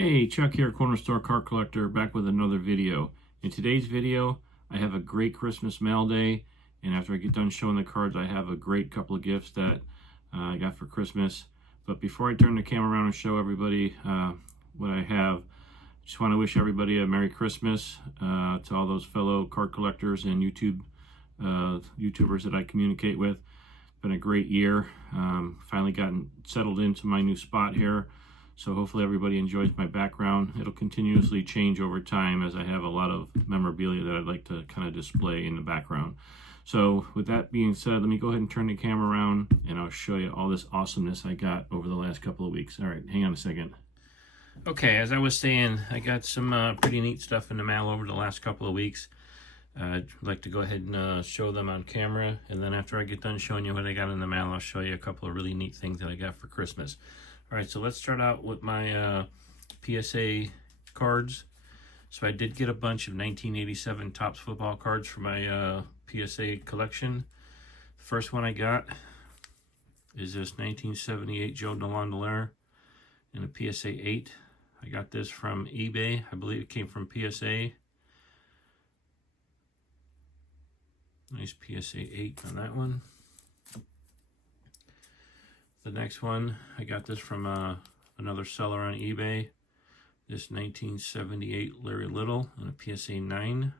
Hey, Chuck here, Corner Store Card Collector, back with another video. In today's video, I have a great Christmas mail day, and after I get done showing the cards, I have a great couple of gifts that I got for Christmas. But before I turn the camera around and show everybody what I have, I just want to wish everybody a Merry Christmas to all those fellow card collectors and YouTubers that I communicate with. It's been a great year. Finally gotten settled into my new spot here. So hopefully everybody enjoys my background. It'll continuously change over time as I have a lot of memorabilia that I'd like to kind of display in the background. So with that being said, let me go ahead and turn the camera around and I'll show you all this awesomeness I got over the last couple of weeks. All right, hang on a second. Okay, as I was saying, I got some pretty neat stuff in the mail over the last couple of weeks. I'd like to go ahead and show them on camera, and then after I get done showing you what I got in the mail, I'll show you a couple of really neat things that I got for Christmas. All right, so let's start out with my PSA cards. So I did get a bunch of 1987 Topps football cards for my PSA collection. The first one I got is this 1978 Joe DeLondelaire in a PSA 8. I got this from eBay. I believe it came from PSA. Nice PSA 8 on that one. The next one, I got this from another seller on eBay. This 1978 Larry Little in a PSA 9.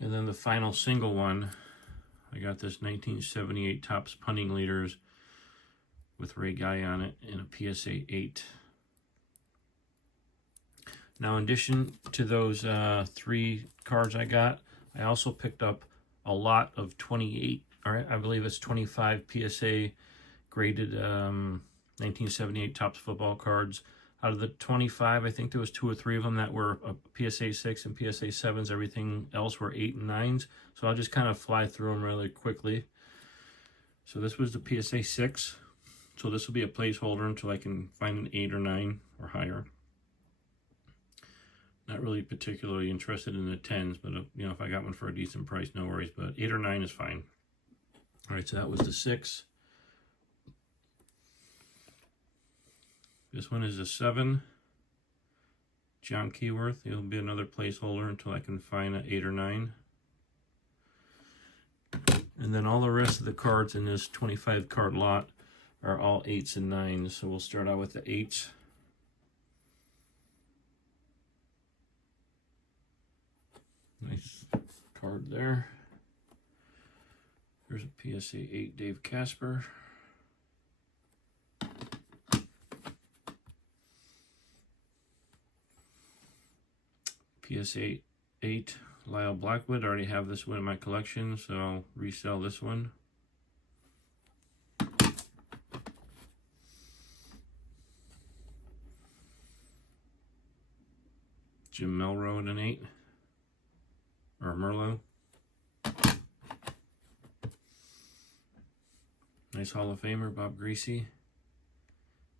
And then the final single one, I got this 1978 Topps Punting Leaders with Ray Guy on it in a PSA 8. Now, in addition to those 3 cards I got, I also picked up a lot of 28, or I believe it's 25 PSA graded 1978 Topps football cards. Out of the 25, I think there was 2 or 3 of them that were PSA 6 and PSA 7s. Everything else were 8 and 9s. So I'll just kind of fly through them really quickly. So this was the PSA 6. So this will be a placeholder until I can find an 8 or 9 or higher. Not really particularly interested in the 10s, but you know, if I got one for a decent price, no worries. But 8 or 9 is fine. All right, so that was the 6. This one is a 7. John Keyworth. It'll be another placeholder until I can find an 8 or 9. And then all the rest of the cards in this 25 card lot are all 8s and 9s. So we'll start out with the 8s. Nice card there. Here's a PSA 8 Dave Casper. PSA 8 Lyle Blackwood. I already have this one in my collection, so I'll resell this one. Jim Melrose at an 8. Or Merlot. Nice Hall of Famer, Bob Greasy.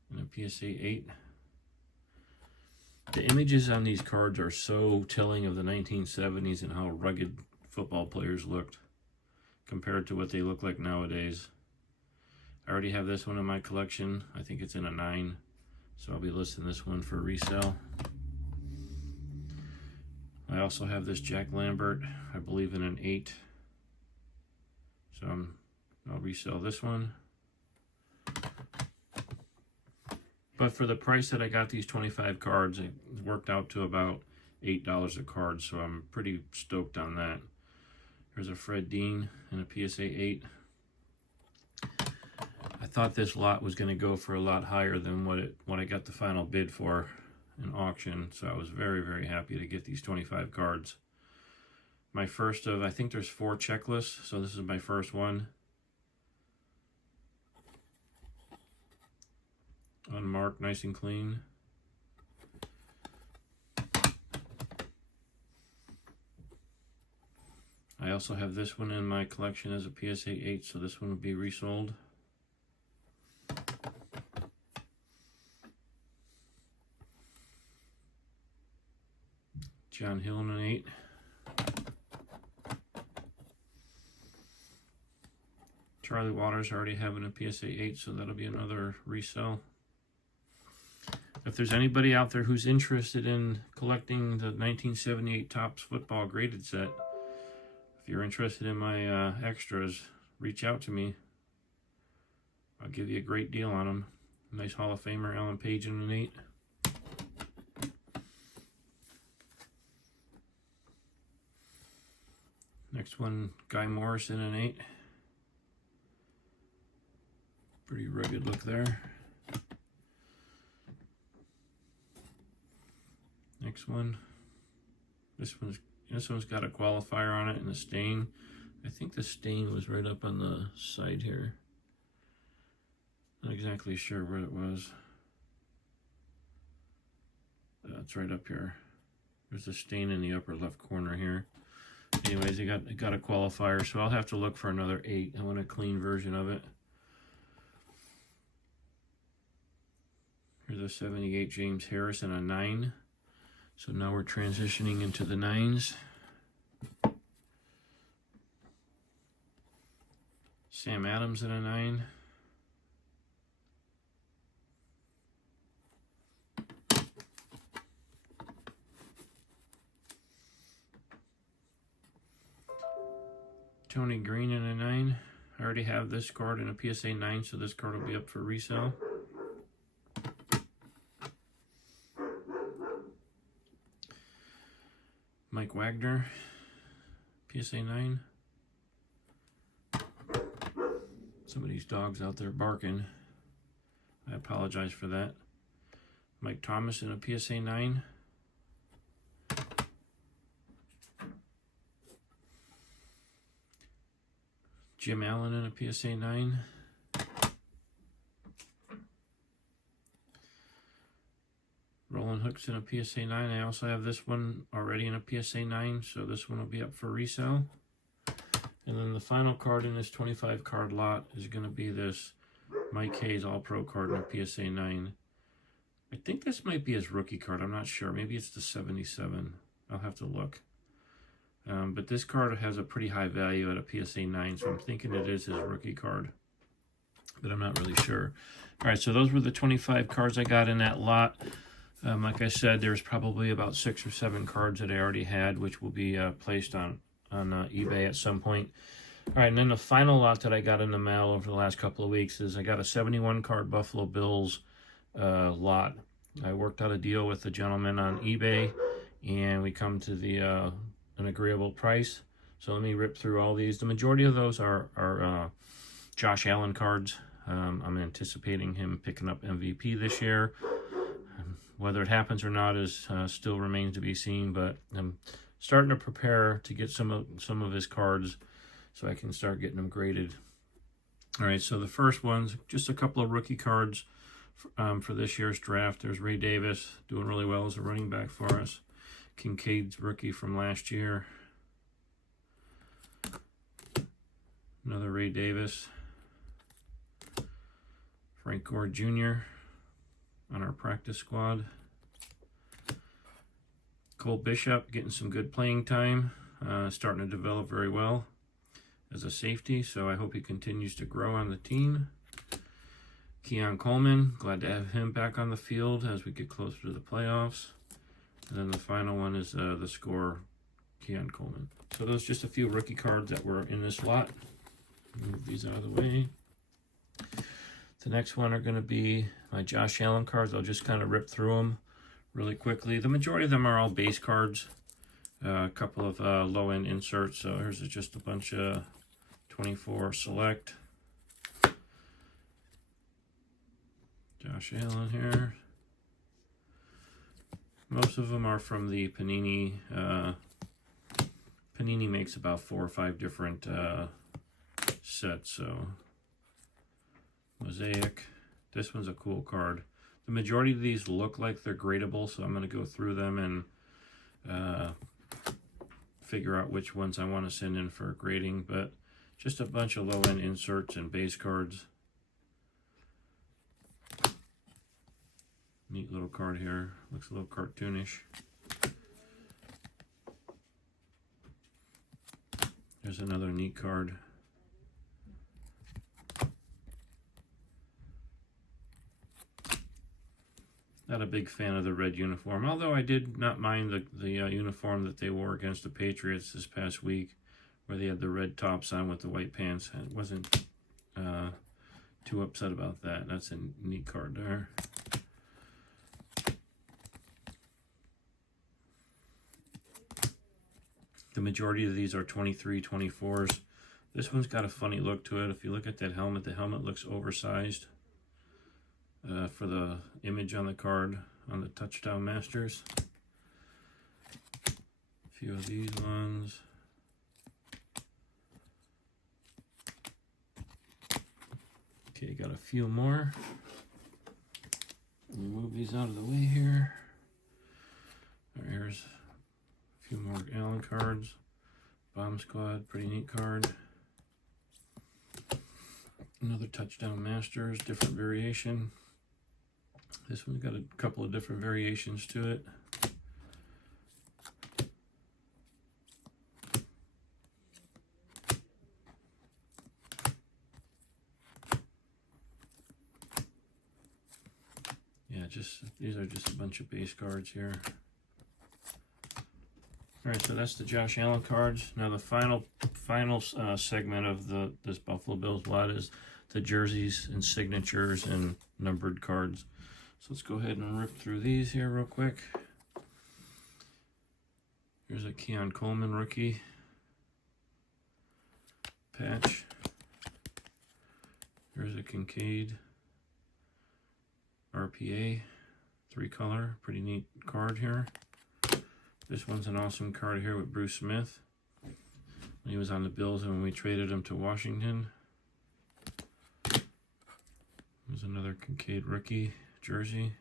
And a PSA 8. The images on these cards are so telling of the 1970s and how rugged football players looked compared to what they look like nowadays. I already have this one in my collection. I think it's in a 9. So I'll be listing this one for resale. I also have this Jack Lambert, I believe in an 8. So I'll resell this one. But for the price that I got these 25 cards, it worked out to about $8 a card. So I'm pretty stoked on that. Here's a Fred Dean and a PSA 8. I thought this lot was going to go for a lot higher than what I got the final bid for in auction, so I was very, very happy to get these 25 cards. My first of, I think there's 4 checklists, so this is my first one. Unmarked, nice and clean. I also have this one in my collection as a PSA 8, so this one will be resold. John Hill in an 8. Charlie Waters already having a PSA 8, so that'll be another resell. If there's anybody out there who's interested in collecting the 1978 Topps football graded set, if you're interested in my extras, reach out to me. I'll give you a great deal on them. Nice Hall of Famer, Alan Page in an 8. Next one, Guy Morris in an 8. Pretty rugged look there. Next one. This one's got a qualifier on it and a stain. I think the stain was right up on the side here. Not exactly sure where it was. It's right up here. There's a stain in the upper left corner here. Anyways, it got a qualifier, so I'll have to look for another 8. I want a clean version of it. Here's a 78 James Harris and a 9. So now we're transitioning into the 9s. Sam Adams in a 9. Tony Green in a 9. I already have this card in a PSA 9, so this card will be up for resale. Mike Wagner, PSA 9. Some of these dogs out there barking. I apologize for that. Mike Thomas in a PSA 9. Jim Allen in a PSA 9. Roland Hooks in a PSA 9. I also have this one already in a PSA 9, so this one will be up for resale. And then the final card in this 25 card lot is going to be this Mike Hayes All-Pro card in a PSA 9. I think this might be his rookie card. I'm not sure. Maybe it's the 77. I'll have to look. But this card has a pretty high value at a PSA 9, so I'm thinking it is his rookie card. But I'm not really sure. All right, so those were the 25 cards I got in that lot. Like I said, there's probably about 6 or 7 cards that I already had, which will be placed on eBay at some point. All right, and then the final lot that I got in the mail over the last couple of weeks is I got a 71 card Buffalo Bills lot. I worked out a deal with the gentleman on eBay, and we come to the an agreeable price. So let me rip through all these. The majority of those are Josh Allen cards. I'm anticipating him picking up MVP this year. Whether it happens or not is still remains to be seen, but I'm starting to prepare to get some of his cards so I can start getting them graded. All right, so the first one's just a couple of rookie cards for this year's draft. There's Ray Davis doing really well as a running back for us. Kincaid's rookie from last year. Another Ray Davis. Frank Gore Jr. on our practice squad. Cole Bishop getting some good playing time. Starting to develop very well as a safety, so I hope he continues to grow on the team. Keon Coleman, glad to have him back on the field as we get closer to the playoffs. And then the final one is the scorer, Keon Coleman. So those are just a few rookie cards that were in this lot. Move these out of the way. The next one are going to be my Josh Allen cards. I'll just kind of rip through them really quickly. The majority of them are all base cards. A couple of low-end inserts. So here's just a bunch of 24 select. Josh Allen here. Most of them are from the Panini. Panini makes about 4 or 5 different sets. So Mosaic. This one's a cool card. The majority of these look like they're gradable, so I'm going to go through them and figure out which ones I want to send in for grading. But just a bunch of low-end inserts and base cards. Neat little card here. Looks a little cartoonish. There's another neat card. Not a big fan of the red uniform, although I did not mind the uniform that they wore against the Patriots this past week, where they had the red tops on with the white pants. I wasn't too upset about that. That's a neat card there. The majority of these are 23, 24s. This one's got a funny look to it. If you look at that helmet, the helmet looks oversized for the image on the card on the Touchdown Masters. A few of these ones. Okay, got a few more. Let me move these out of the way here. All right, here's a few more Allen cards. Bomb Squad, pretty neat card. Another Touchdown Masters, different variation. This one's got a couple of different variations to it. Yeah, these are just a bunch of base cards here. All right, so that's the Josh Allen cards. Now the final segment of this Buffalo Bills lot is the jerseys and signatures and numbered cards. So let's go ahead and rip through these here real quick. Here's a Keon Coleman rookie patch. Here's a Kincaid RPA 3-color, pretty neat card here. This one's an awesome card here with Bruce Smith when he was on the Bills and when we traded him to Washington. There's another Kincaid rookie jersey.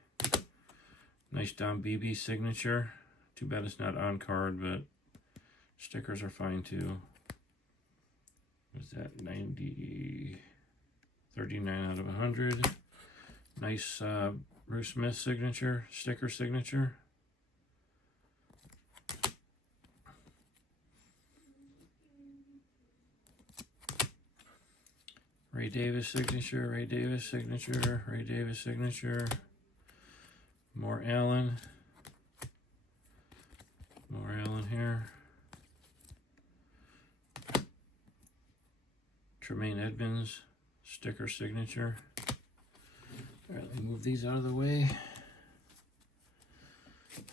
Nice Don Beebe signature. Too bad it's not on card, but stickers are fine too. What's that? 39 out of 100. Nice Bruce Smith signature, sticker signature. Ray Davis signature, Ray Davis signature, Ray Davis signature. More Allen. More Allen here. Tremaine Edmonds, sticker signature. All right, let me move these out of the way.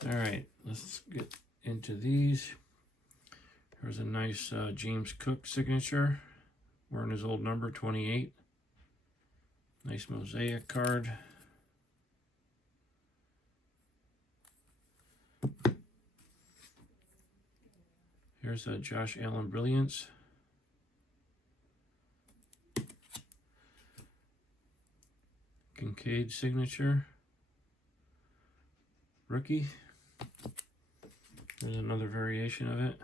All right, let's get into these. Here's a nice James Cook signature. Wearing his old number, 28. Nice mosaic card. Here's a Josh Allen Brilliance. Kincaid signature. Rookie. There's another variation of it.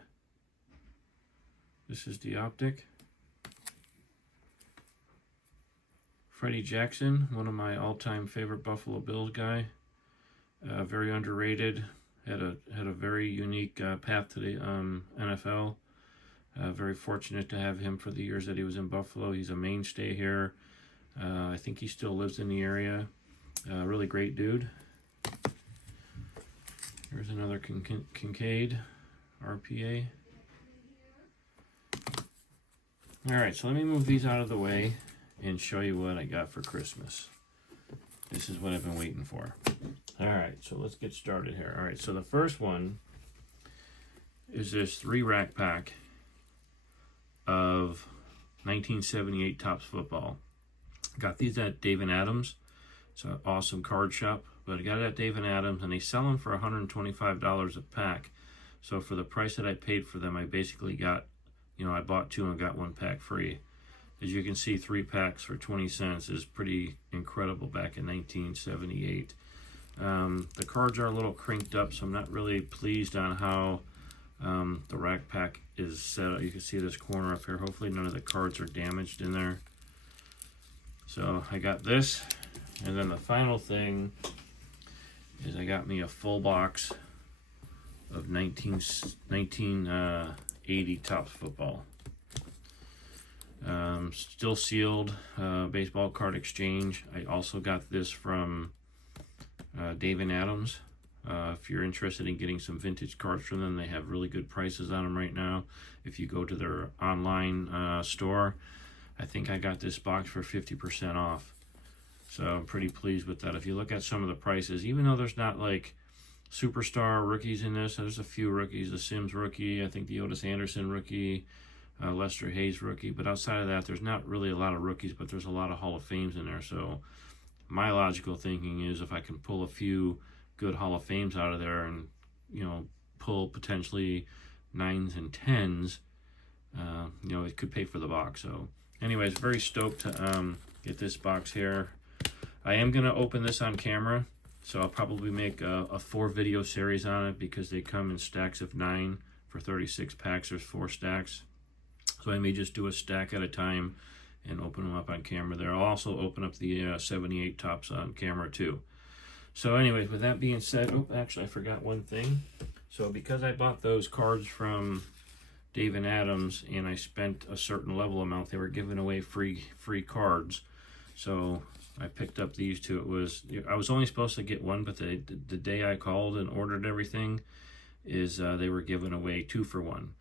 This is the optic. Freddie Jackson, one of my all-time favorite Buffalo Bills guy. Very underrated. Had a very unique path to the NFL. Very fortunate to have him for the years that he was in Buffalo. He's a mainstay here. I think he still lives in the area. Really great dude. Here's another Kincaid RPA. All right, so let me move these out of the way and show you what I got for Christmas. This is what I've been waiting for. All right, so let's get started here. All right, so the first one is this 3-rack pack of 1978 Topps football. Got these at Dave & Adams. It's an awesome card shop, but I got it at Dave & Adams, and they sell them for $125 a pack. So for the price that I paid for them, I basically got, I bought 2 and got 1 pack free. As you can see, 3 packs for 20 cents is pretty incredible back in 1978. The cards are a little crinked up, so I'm not really pleased on how the rack pack is set up. You can see this corner up here. Hopefully none of the cards are damaged in there. So I got this, and then the final thing is I got me a full box of 1980 Topps football. Still sealed, baseball card exchange. I also got this from Dave and Adams. If you're interested in getting some vintage cards from them, they have really good prices on them right now. If you go to their online store, I think I got this box for 50% off. So I'm pretty pleased with that. If you look at some of the prices, even though there's not like superstar rookies in this, there's a few rookies. The Sims rookie, I think the Otis Anderson rookie, Lester Hayes rookie. But outside of that, there's not really a lot of rookies, but there's a lot of Hall of Fames in there. So my logical thinking is if I can pull a few good Hall of Fames out of there and, you know, pull potentially 9s and 10s, you know, it could pay for the box. So anyways, very stoked to get this box here. I am going to open this on camera, so I'll probably make a 4-video series on it because they come in stacks of 9 for 36 packs. There's 4 stacks. So I may just do a stack at a time and open them up on camera there. I'll also open up the 78 tops on camera too. So anyways, with that being said, oh, actually I forgot one thing. So because I bought those cards from Dave and Adams and I spent a certain level amount, they were giving away free cards. So I picked up these two. I was only supposed to get one, but the day I called and ordered everything is they were giving away 2 for 1.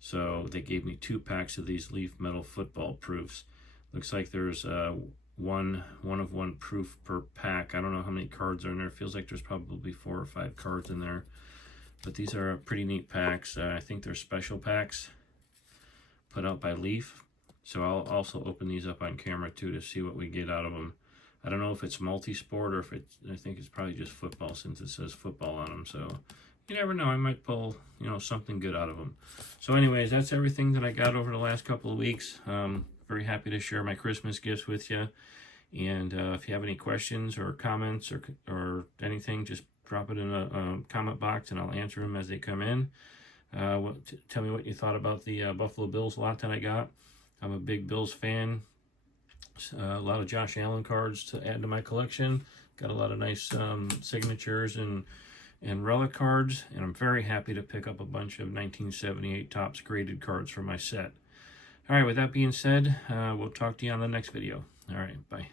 So they gave me 2 packs of these Leaf Metal football proofs. Looks like there's one of one proof per pack. I don't know how many cards are in there. It feels like there's probably 4 or 5 cards in there. But these are pretty neat packs. I think they're special packs put out by Leaf. So I'll also open these up on camera too to see what we get out of them. I don't know if it's multi-sport or if it's, I think it's probably just football since it says football on them. So you never know, I might pull, you know, something good out of them. So anyways, that's everything that I got over the last couple of weeks. Very happy to share my Christmas gifts with you. And if you have any questions or comments or anything, just drop it in a comment box and I'll answer them as they come in. Tell me what you thought about the Buffalo Bills lot that I got. I'm a big Bills fan. A lot of Josh Allen cards to add to my collection. Got a lot of nice signatures and relic cards, and I'm very happy to pick up a bunch of 1978 Topps graded cards for my set. All right, with that being said, we'll talk to you on the next video. All right, bye.